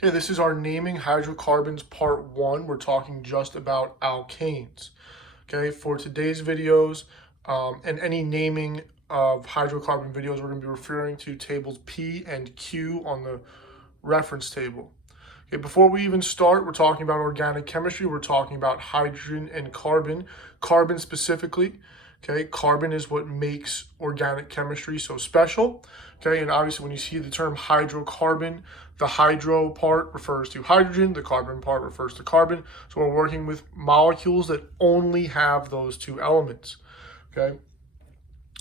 Okay, this is our naming hydrocarbons part 1. We're talking just about alkanes. Okay, for today's videos and any naming of hydrocarbon videos, we're going to be referring to tables P and Q on the reference table. Okay, before we even start, we're talking about organic chemistry. We're talking about hydrogen and carbon. Carbon specifically. Okay, carbon is what makes organic chemistry so special. Okay, and obviously when you see the term hydrocarbon, the hydro part refers to hydrogen, the carbon part refers to carbon. So we're working with molecules that only have those two elements. Okay.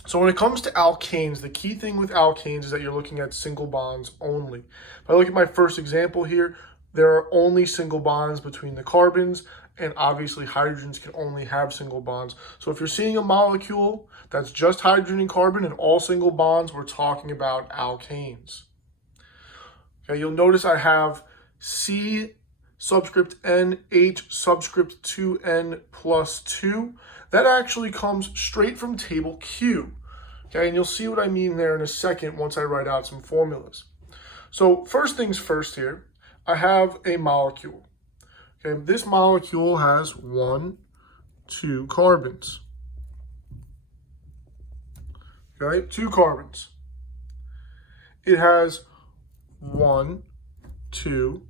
So when it comes to alkanes, the key thing with alkanes is that you're looking at single bonds only. If I look at my first example here, there are only single bonds between the carbons, and obviously hydrogens can only have single bonds. So if you're seeing a molecule that's just hydrogen and carbon and all single bonds, we're talking about alkanes. Okay, you'll notice I have C subscript N, H subscript 2N plus 2. That actually comes straight from table Q. Okay, and you'll see what I mean there in a second once I write out some formulas. So first things first here, I have a molecule. Okay, this molecule has 1, 2 carbons. Okay, 2 carbons. It has 1, 2,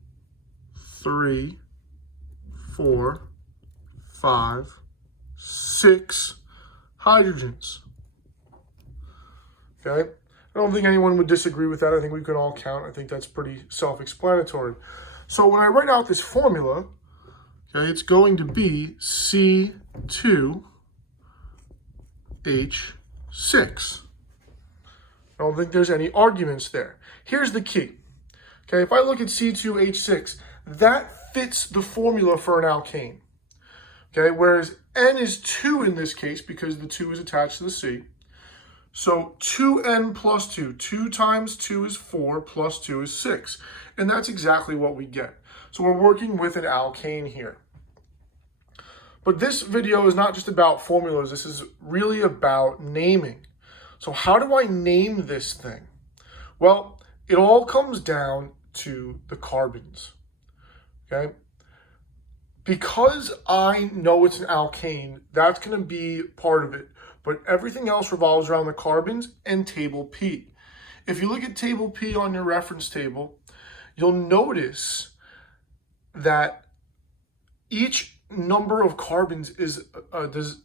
3, 4, 5, 6 hydrogens. Okay, I don't think anyone would disagree with that. I think we can all count. I think that's pretty self-explanatory. So when I write out this formula, okay, it's going to be C2H6. I don't think there's any arguments there. Here's the key. Okay, if I look at C2H6, that fits the formula for an alkane. Okay, whereas N is 2 in this case because the 2 is attached to the C. So 2N plus 2, 2 times 2 is 4, plus 2 is 6. And that's exactly what we get. So we're working with an alkane here. But this video is not just about formulas. This is really about naming. So how do I name this thing? Well, it all comes down to the carbons. Okay? Because I know it's an alkane, that's going to be part of it. But everything else revolves around the carbons and table P. If you look at table P on your reference table, you'll notice that each number of carbons is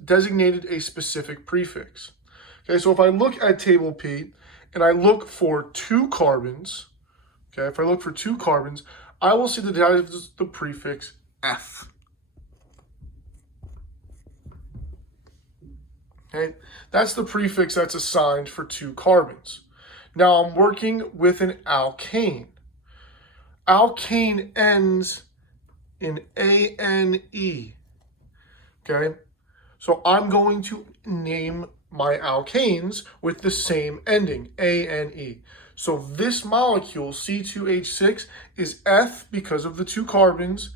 designated a specific prefix. Okay, so if I look at table P and I look for 2 carbons, okay, if I look for 2 carbons, I will see that it has the prefix F. Okay, that's the prefix that's assigned for 2 carbons. Now I'm working with an alkane. Alkane ends in ANE. Okay, so I'm going to name my alkanes with the same ending, ANE. So this molecule, C2H6, is F because of the 2 carbons,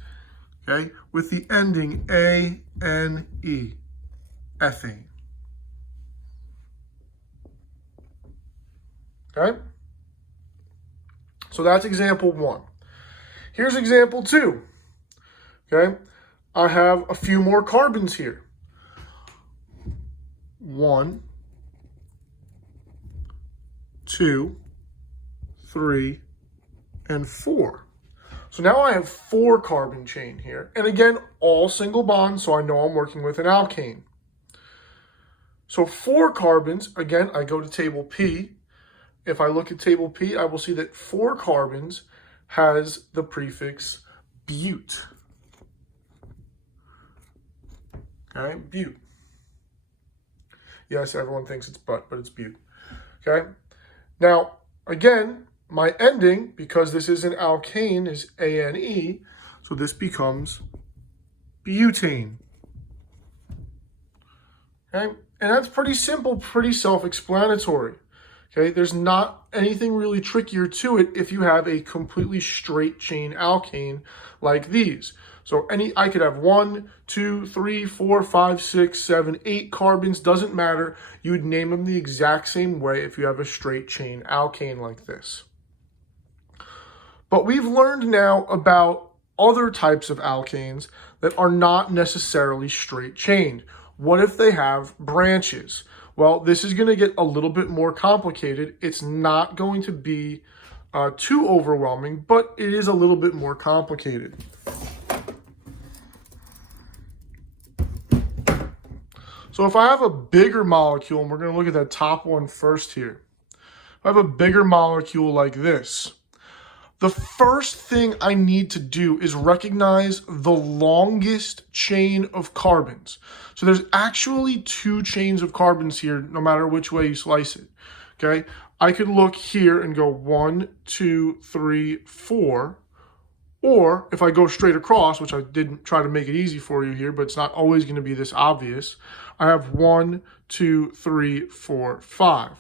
okay, with the ending ANE, ethane. Okay, so that's example 1. Here's example 2. Okay, I have a few more carbons here. 1, 2, 3, and 4. So now I have 4 carbon chain here. And again, all single bonds, so I know I'm working with an alkane. So 4 carbons, again, I go to table P. If I look at table P, I will see that 4 carbons has the prefix bute. Okay, bute. Yes, everyone thinks it's but it's bute. Okay, now again, my ending, because this is an alkane, is ANE, so this becomes butane. Okay, and that's pretty simple, pretty self-explanatory. Okay, there's not anything really trickier to it if you have a completely straight chain alkane like these. So I could have 1, 2, 3, 4, 5, 6, 7, 8 carbons, doesn't matter. You would name them the exact same way if you have a straight chain alkane like this. But we've learned now about other types of alkanes that are not necessarily straight chained. What if they have branches? Well, this is going to get a little bit more complicated. It's not going to be too overwhelming, but it is a little bit more complicated. So if I have a bigger molecule, and we're going to look at that top one first here. If I have a bigger molecule like this, the first thing I need to do is recognize the longest chain of carbons. So there's actually two chains of carbons here, no matter which way you slice it, okay? I could look here and go 1, 2, 3, 4. Or if I go straight across, which I didn't try to make it easy for you here, but it's not always going to be this obvious, I have 1, 2, 3, 4, 5.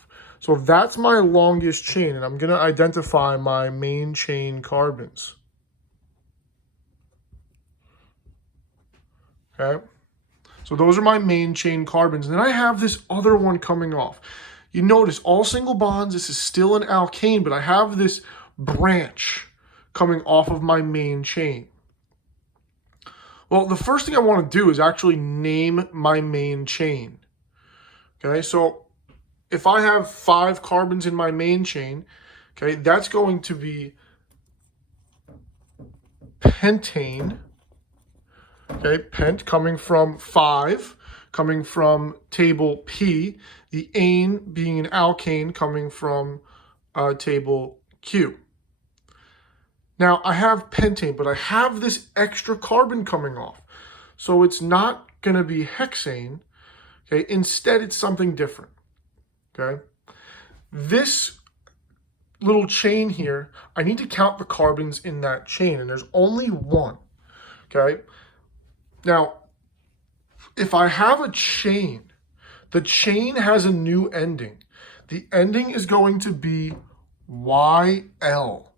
So that's my longest chain, and I'm going to identify my main chain carbons. Okay? So those are my main chain carbons. And then I have this other one coming off. You notice all single bonds, this is still an alkane, but I have this branch coming off of my main chain. Well, the first thing I want to do is actually name my main chain. Okay, so if I have 5 carbons in my main chain, okay, that's going to be pentane. Okay, pent coming from 5, coming from table P, the ane being an alkane coming from table Q. Now, I have pentane, but I have this extra carbon coming off. So it's not going to be hexane. Okay, instead, it's something different. Okay, this little chain here, I need to count the carbons in that chain, and there's only one. Okay, now, if I have a chain, the chain has a new ending. The ending is going to be YL.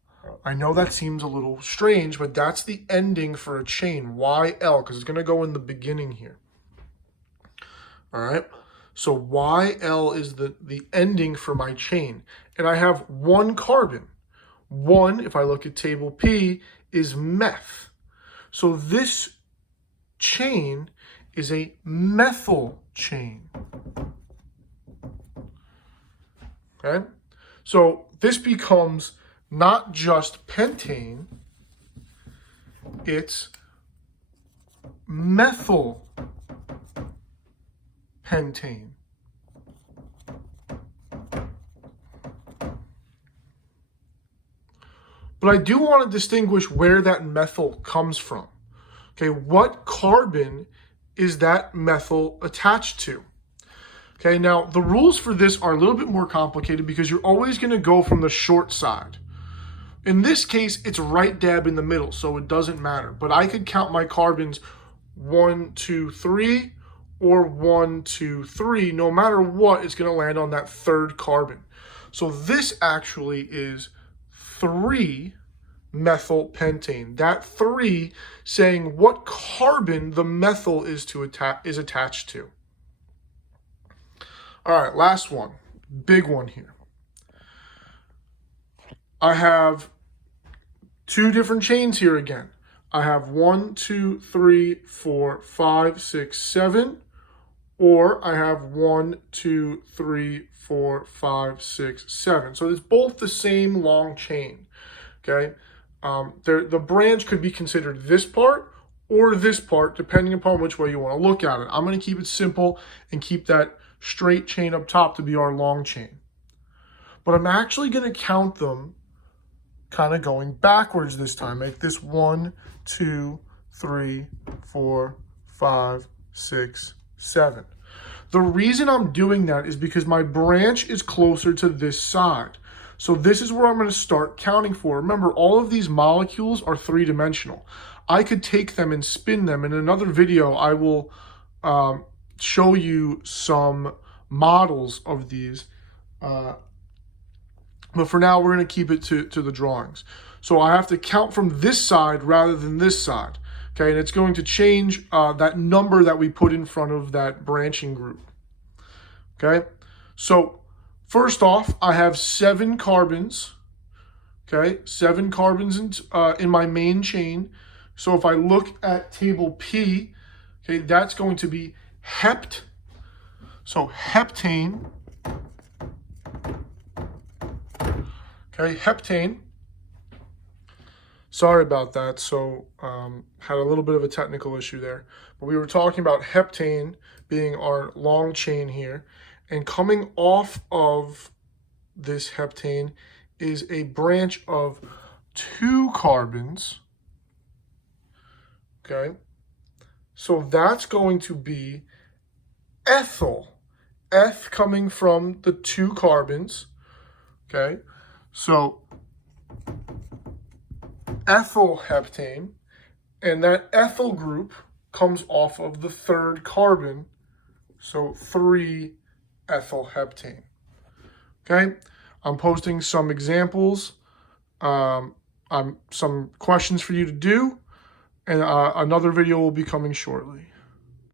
I know that seems a little strange, but that's the ending for a chain, YL, because it's going to go in the beginning here. All right, so YL is the ending for my chain, and I have 1 carbon. 1, if I look at table P, is meth. So this chain is a methyl chain. Okay, so this becomes not just pentane, it's methyl pentane. But I do want to distinguish where that methyl comes from. Okay, what carbon is that methyl attached to? Okay, now the rules for this are a little bit more complicated because you're always going to go from the short side. In this case, it's right dab in the middle, so it doesn't matter. But I could count my carbons 1, 2, 3, or 1, 2, 3. No matter what, it's going to land on that 3rd carbon. So this actually is 3 methyl pentane. That 3 saying what carbon the methyl is attached to. All right, last one, big one here. I have 2 different chains here again. I have 1, 2, 3, 4, 5, 6, 7, or I have 1, 2, 3, 4, 5, 6, 7. So it's both the same long chain. Okay, the branch could be considered this part or this part, depending upon which way you want to look at it. I'm going to keep it simple and keep that straight chain up top to be our long chain. But I'm actually going to count them kind of going backwards this time. Make this 1, 2, 3, 4, 5, 6, 7. The reason I'm doing that is because my branch is closer to this side. So this is where I'm going to start counting for. Remember, all of these molecules are 3-dimensional. I could take them and spin them. In another video, I will show you some models of these. But for now, we're going to keep it to the drawings. So I have to count from this side rather than this side. Okay, and it's going to change that number that we put in front of that branching group. Okay, so first off, I have 7 carbons. Okay, 7 carbons in my main chain. So if I look at table P, okay, that's going to be hept. So heptane. Okay, heptane. Sorry about that. So had a little bit of a technical issue there. But we were talking about heptane being our long chain here. And coming off of this heptane is a branch of 2 carbons. Okay. So that's going to be ethyl. Eth coming from the 2 carbons. Okay. So ethyl heptane, and that ethyl group comes off of the 3rd carbon, so 3-ethyl heptane. Okay, I'm posting some examples, some questions for you to do, and another video will be coming shortly.